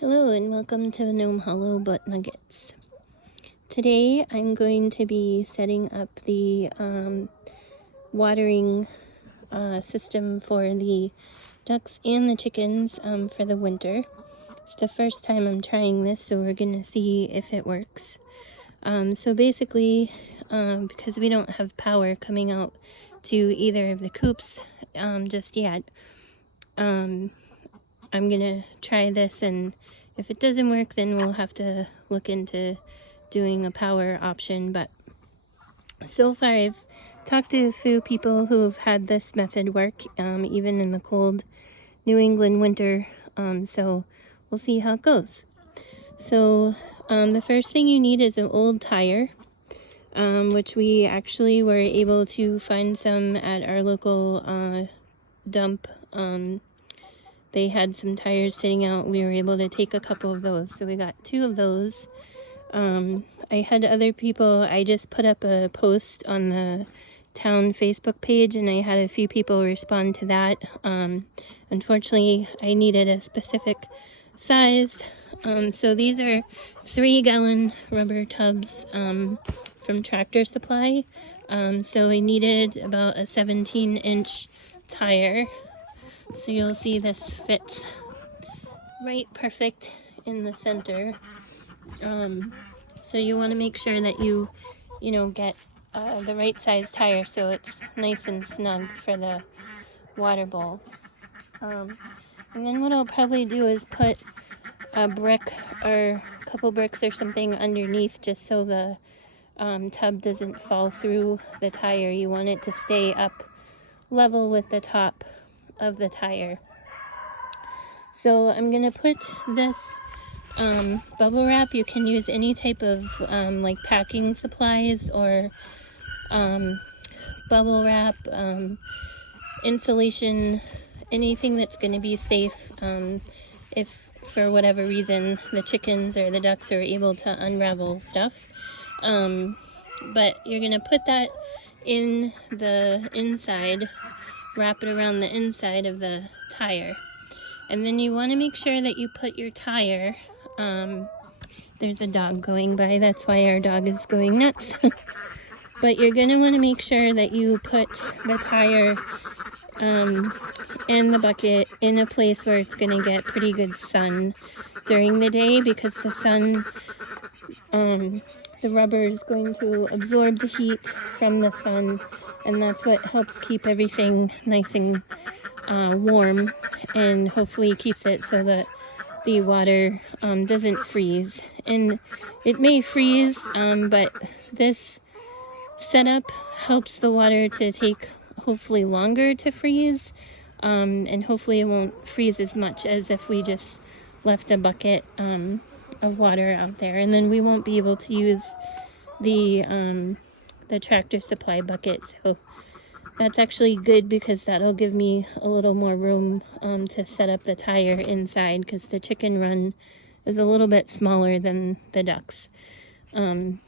Hello and welcome to Gnome Hollow Butt Nuggets. Today I'm going to be setting up the watering system for the ducks and the chickens for the winter. It's the first time I'm trying this, so we're going to see if it works. So basically, because we don't have power coming out to either of the coops just yet, I'm gonna try this, and if it doesn't work then we'll have to look into doing a power option. But so far I've talked to a few people who've had this method work even in the cold New England winter, so we'll see how it goes. So the first thing you need is an old tire, which we actually were able to find some at our local dump. They had some tires sitting out. We were able to take a couple of those, so we got 2 of those. I had other people, I just put up a post on the town Facebook page and I had a few people respond to that. Unfortunately, I needed a specific size. So these are 3-gallon rubber tubs from Tractor Supply. So we needed about a 17-inch tire. So you'll see this fits right perfect in the center. So you want to make sure that you get the right size tire so it's nice and snug for the water bowl. And then what I'll probably do is put a brick or a couple bricks or something underneath, just so the tub doesn't fall through the tire. You want it to stay up level with the top of the tire. So I'm gonna put this bubble wrap. You can use any type of like packing supplies or bubble wrap, insulation, anything that's going to be safe if for whatever reason the chickens or the ducks are able to unravel stuff. But you're going to put that in the inside, wrap it around the inside of the tire, and then you want to make sure that you put your tire, there's a dog going by, that's why our dog is going nuts. But you're going to want to make sure that you put the tire and the bucket in a place where it's going to get pretty good sun during the day, because the sun, the rubber is going to absorb the heat from the sun, and that's what helps keep everything nice and warm, and hopefully keeps it so that the water doesn't freeze. And it may freeze, but this setup helps the water to take hopefully longer to freeze, and hopefully it won't freeze as much as if we just left a bucket of water out there. And then we won't be able to use the Tractor Supply bucket, so that's actually good, because that'll give me a little more room to set up the tire inside, because the chicken run is a little bit smaller than the ducks. And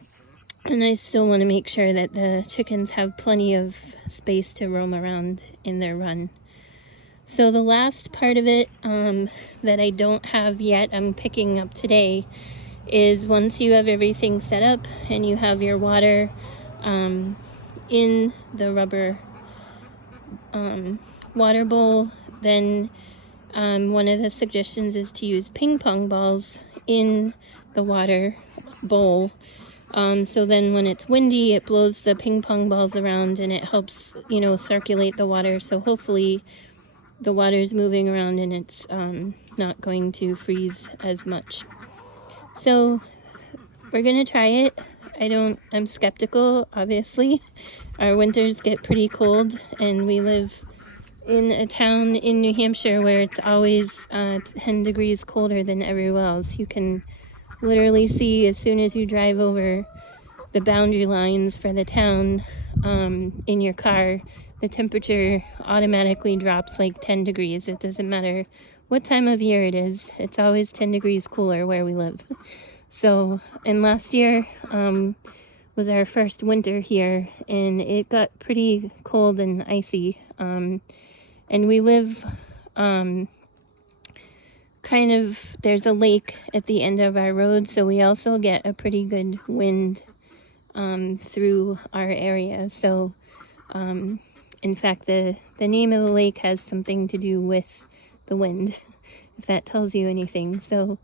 I still want to make sure that the chickens have plenty of space to roam around in their run. So the last part of it that I don't have yet, I'm picking up today, is once you have everything set up and you have your water in the rubber water bowl, then one of the suggestions is to use ping pong balls in the water bowl. So then when it's windy, it blows the ping pong balls around and it helps, circulate the water. So hopefully the water's moving around and it's not going to freeze as much. So we're gonna try it. I'm skeptical, obviously. Our winters get pretty cold, and we live in a town in New Hampshire where it's always 10 degrees colder than everywhere else. You can literally see, as soon as you drive over the boundary lines for the town in your car, the temperature automatically drops like 10 degrees. It doesn't matter what time of year it is, it's always 10 degrees cooler where we live. So, and last year was our first winter here, and it got pretty cold and icy. And we live there's a lake at the end of our road, so we also get a pretty good wind through our area. So in fact, the name of the lake has something to do with the wind, if that tells you anything. So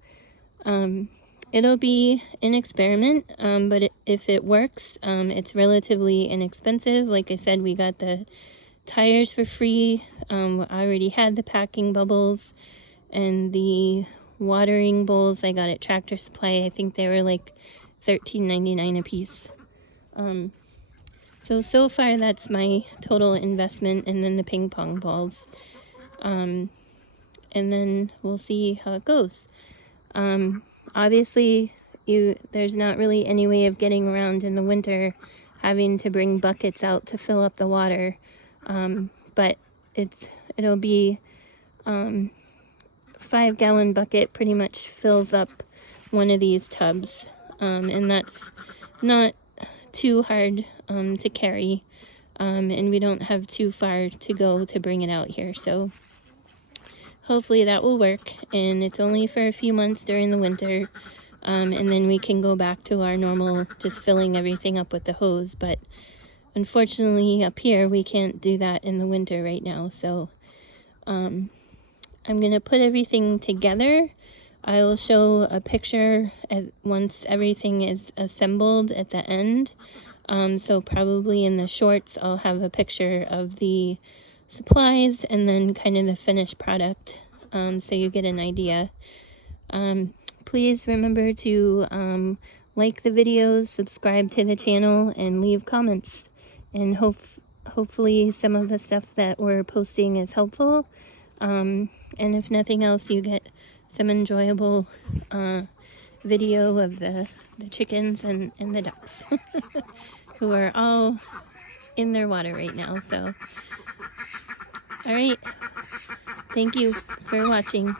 it'll be an experiment, but if it works, it's relatively inexpensive. Like I said, we got the tires for free. I already had the packing bubbles, and the watering bowls I got at Tractor Supply. I think they were like $13.99 a piece. So far that's my total investment, and then the ping pong balls. And then we'll see how it goes. Obviously, there's not really any way of getting around in the winter having to bring buckets out to fill up the water. But it'll be 5-gallon bucket pretty much fills up one of these tubs, and that's not too hard to carry, and we don't have too far to go to bring it out here, so hopefully that will work. And it's only for a few months during the winter, and then we can go back to our normal just filling everything up with the hose. But unfortunately up here we can't do that in the winter right now, so I'm gonna put everything together. I will show a picture once everything is assembled at the end. So probably in the shorts I'll have a picture of the supplies and then kind of the finished product, so you get an idea. Please remember to like the videos, subscribe to the channel, and leave comments. And hopefully some of the stuff that we're posting is helpful. And if nothing else, you get some enjoyable video of the chickens and the ducks who are all in their water right now. So, alright, thank you for watching.